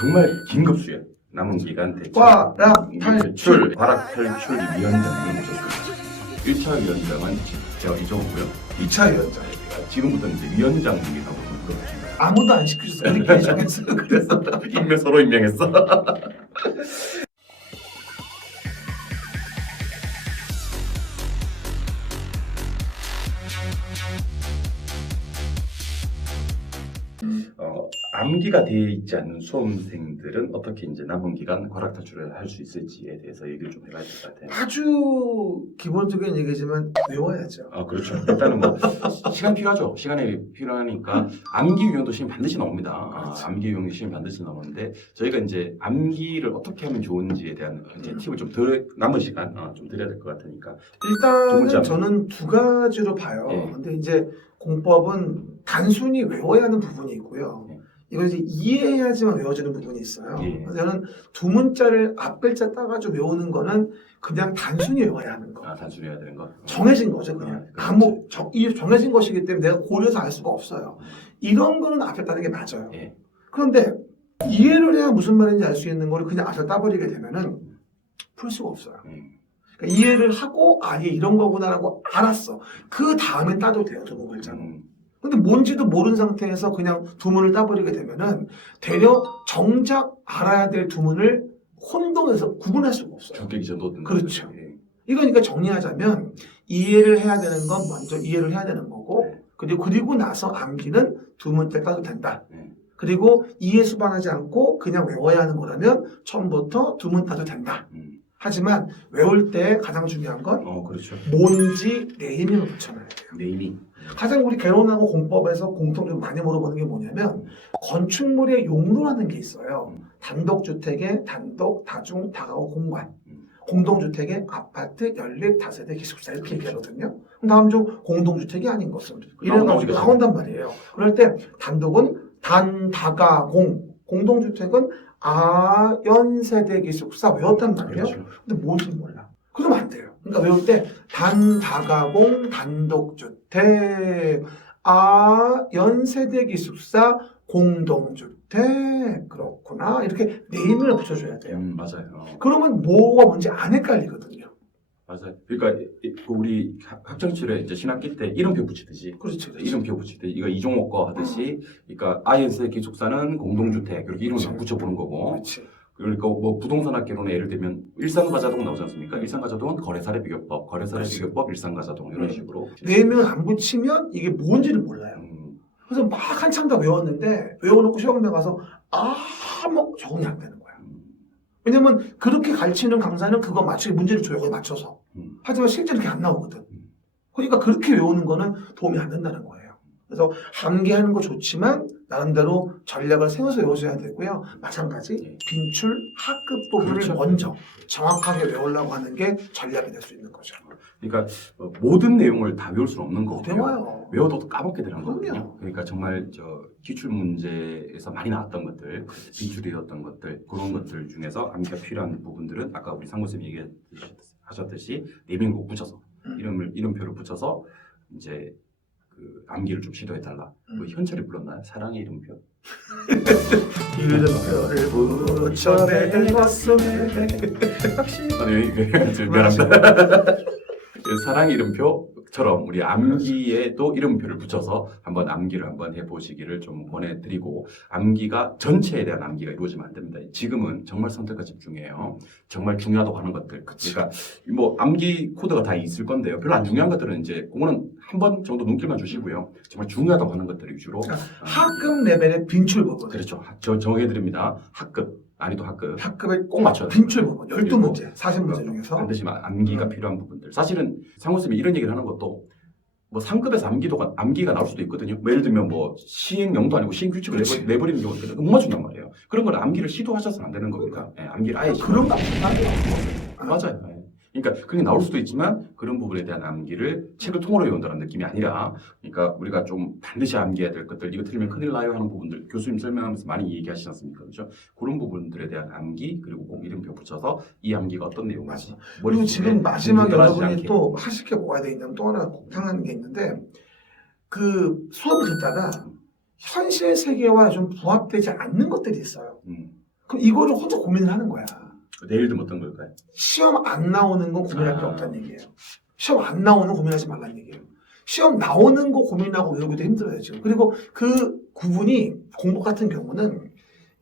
정말 긴급수요. 남은 기간 대책 과락 탈출. 과락 탈출 위원장을 모셨습니다. 1차 위원장은 제가 이정호고요. 2차 위원장. 지금부터는 이제 위원장님이라고 좀 불러주시면 아무도 안 시켜줬어. 우리끼리 정했어. 그래서 서로 임명했어. 암기가 되어 있지 않는 수험생들은 어떻게 이제 남은 기간 과락 탈출을 할 수 있을지에 대해서 얘기를 좀 해봐야 될 것 같아요. 아주 기본적인 얘기지만 외워야죠. 그렇죠. 일단은 뭐 시간 필요하죠. 시간이 필요하니까 암기 유형도 시험 반드시 나옵니다. 그렇죠. 암기 유형도 시험 반드시 나오는데 저희가 이제 암기를 어떻게 하면 좋은지에 대한 이제 팁을 좀 더 남은 시간 좀 드려야 될 것 같으니까. 일단은 저는 두 가지로 봐요. 예. 근데 이제 공법은 단순히 외워야 하는 부분이 있고요. 예. 이걸 이제 이해해야지만 외워지는 부분이 있어요. 예. 그래서 저는 두 문자를 앞글자 따가지고 외우는 거는 그냥 단순히 외워야 하는 거. 단순히 해야 되는 거. 정해진 거죠, 그냥. 이 정해진 것이기 때문에 내가 고려해서 알 수가 없어요. 이런 거는 앞에 따는 게 맞아요. 예. 그런데 이해를 해야 무슨 말인지 알 수 있는 거를 그냥 앞에 따버리게 되면은 풀 수가 없어요. 그러니까 이해를 하고 얘 이런 거구나라고 알았어. 그 다음엔 따도 돼요, 두 글자는. 근데 뭔지도 모르는 상태에서 그냥 두문을 따버리게 되면은 되려 정작 알아야 될 두문을 혼동해서 구분할 수가 없어요. 적격이 전도 그렇죠. 이거니까 정리하자면 이해를 해야 되는 건 먼저 이해를 해야 되는 거고 그리고 나서 암기는 두 문자 따도 된다. 그리고 이해 수반하지 않고 그냥 외워야 하는 거라면 처음부터 두 문 따도 된다. 하지만 외울 때 가장 중요한 건 그렇죠. 뭔지 네이밍을 붙여놔야 돼요. 네이밍. 가장 우리 개론하고 공법에서 공통적으로 많이 물어보는 게 뭐냐면 건축물의 용도라는 게 있어요. 단독주택의 단독, 다중, 다가구 공간. 공동주택의 아파트, 연립, 다세대, 기숙사 이렇게 얘기하거든요. 다음 중 공동주택이 아닌 것은 이래가지고 나온단 말이에요. 그럴 때 단독은 단, 다가, 공동주택은 연세대 기숙사 외웠단 말이에요. 그렇죠. 근데 뭔지 몰라. 그러면 안 돼요. 그러니까 외울 때 단, 다가공, 단독주택, 연세대 기숙사, 공동주택 그렇구나 이렇게 네임을 붙여줘야 돼요. 맞아요. 그러면 뭐가 뭔지 안 헷갈리거든요. 맞아요. 그러니까 우리 학창시절에 이제 신학기 때 이름표 붙이듯이 그렇죠. 이름표 붙일 때 이거 이종호 거 하듯이 그러니까 아이엔스의 기숙사는 공동주택 이렇게 이름을 그렇죠. 붙여보는 거고 그렇지. 그러니까 뭐 부동산 학개론에 예를 들면 일상가자동 나오지 않습니까? 일상가자동은 거래사례 비교법, 거래사례 그렇지. 비교법, 일상가자동 이런 식으로 네임을 안 붙이면 이게 뭔지를 몰라요. 그래서 막 한참 다 외웠는데 외워놓고 시험에 가서 뭐 적응이 안 되는 거야. 왜냐면 그렇게 가르치는 강사는 그거 맞추기 문제를 줘요. 거기에 맞춰서. 하지만 실제로 그렇게 안 나오거든. 그러니까 그렇게 외우는 거는 도움이 안 된다는 거예요. 그래서 암기하는 거 좋지만 나름대로 전략을 세워서 외우셔야 되고요. 마찬가지 빈출 하급 부분을 그렇죠. 먼저 정확하게 외우려고 하는 게 전략이 될 수 있는 거죠. 그러니까 모든 내용을 다 외울 수는 없는 못 거고요. 외워요. 외워도 까먹게 되는 그럼요. 거거든요. 그러니까 정말 기출 문제에서 많이 나왔던 것들, 빈출이었던 것들 그런 것들 중에서 암기가 필요한 부분들은 아까 우리 상무쌤이 얘기하셨듯이 네이밍을 꼭 붙여서 이름표를 붙여서 이제 그 암기를 좀 시도해달라. 뭐 현철이 불렀나요? 사랑의 이름표. 이름표를 붙여 내 가슴에 미안합니다. 사랑의 이름표처럼 우리 암기에도 이름표를 붙여서 한번 암기를 한번 해보시기를 좀 권해드리고 암기가 전체에 대한 암기가 이루어지면 안 됩니다. 지금은 정말 선택과 집중이에요. 정말 중요하다고 하는 것들. 그러니까 뭐 암기 코드가 다 있을 건데요. 별로 안 중요한 것들은 이제 그거는 한 번 정도 눈길만 주시고요. 정말 중요하다고 하는 것들 위주로 하급 레벨의 빈출 부분. 그렇죠. 정해드립니다. 학급. 난이도 학급. 학급의 꼭 맞춰야 돼요. 빈출 부분 12문제, 40문제 중에서 반드시 암기가 필요한 부분들. 사실은 상호쌤이 이런 얘기를 하는 것도 뭐 3급에서 암기가 나올 수도 있거든요. 뭐 예를 들면 뭐 시행령도 아니고 시행규칙을 내버리는 경우가 있거든요. 못 맞춘단 말이에요. 그런 건 암기를 시도하셔서는 안 되는 겁니다. 암기를 아예 그런 거 맞아요. 그러니까 그게 나올 수도 있지만 그런 부분에 대한 암기를 책을 통으로 외운다는 느낌이 아니라 그러니까 우리가 좀 반드시 암기해야 될 것들 이거 틀리면 큰일 나요 하는 부분들 교수님 설명하면서 많이 얘기하시지 않습니까? 그렇죠? 그런 부분들에 대한 암기 그리고 꼭 이름표 붙여서 이 암기가 어떤 내용인지 그리고 지금 마지막에 여러분이 또 하실 게 뭐가 돼 있냐면 또 하나 공탕하는 게 있는데 그 수업을 듣다가 현실 세계와 좀 부합되지 않는 것들이 있어요. 그럼 이거를 혼자 고민을 하는 거야. 내일도 어떤 걸까요? 시험 안 나오는 건 고민할 필요 없다는 얘기예요. 시험 안 나오는 거 고민하지 말라는 얘기예요. 시험 나오는 거 고민하고 외우기도 힘들어요, 지금. 그리고 그 구분이 공법 같은 경우는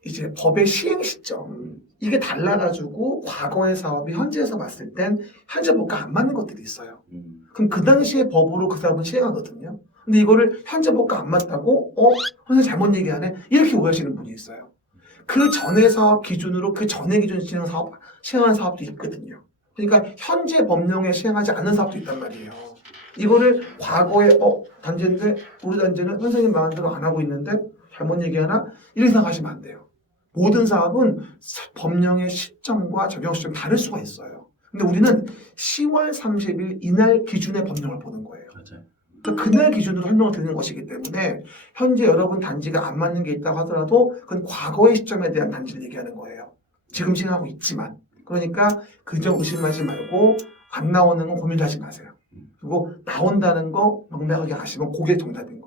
이제 법의 시행 시점, 이게 달라가지고 과거의 사업이 현재에서 봤을 땐 현재 법과 안 맞는 것들이 있어요. 그럼 그 당시의 법으로 그 사업은 시행하거든요. 근데 이거를 현재 법과 안 맞다고, 선생님 잘못 얘기하네? 이렇게 오해하시는 분이 있어요. 그 전의 사업 기준으로 그 전의 기준 시행하는 사업도 있거든요. 그러니까 현재 법령에 시행하지 않는 사업도 있단 말이에요. 이거를 과거에 단지인데 우리 단지는 선생님 마음대로 안 하고 있는데 잘못 얘기하나? 이렇게 생각하시면 안 돼요. 모든 사업은 법령의 시점과 적용 시점 다를 수가 있어요. 근데 우리는 10월 30일 이날 기준의 법령을 보는 거예요. 맞아요. 그러니까 그날 기준으로 설명을 드리는 것이기 때문에 현재 여러분 단지가 안 맞는 게 있다고 하더라도 그건 과거의 시점에 대한 단지를 얘기하는 거예요. 지금 시행하고 있지만. 그러니까 그 점 의심하지 말고 안 나오는 건 고민하지 마세요. 그리고 나온다는 거 명백하게 아시면 그게 정답입니다.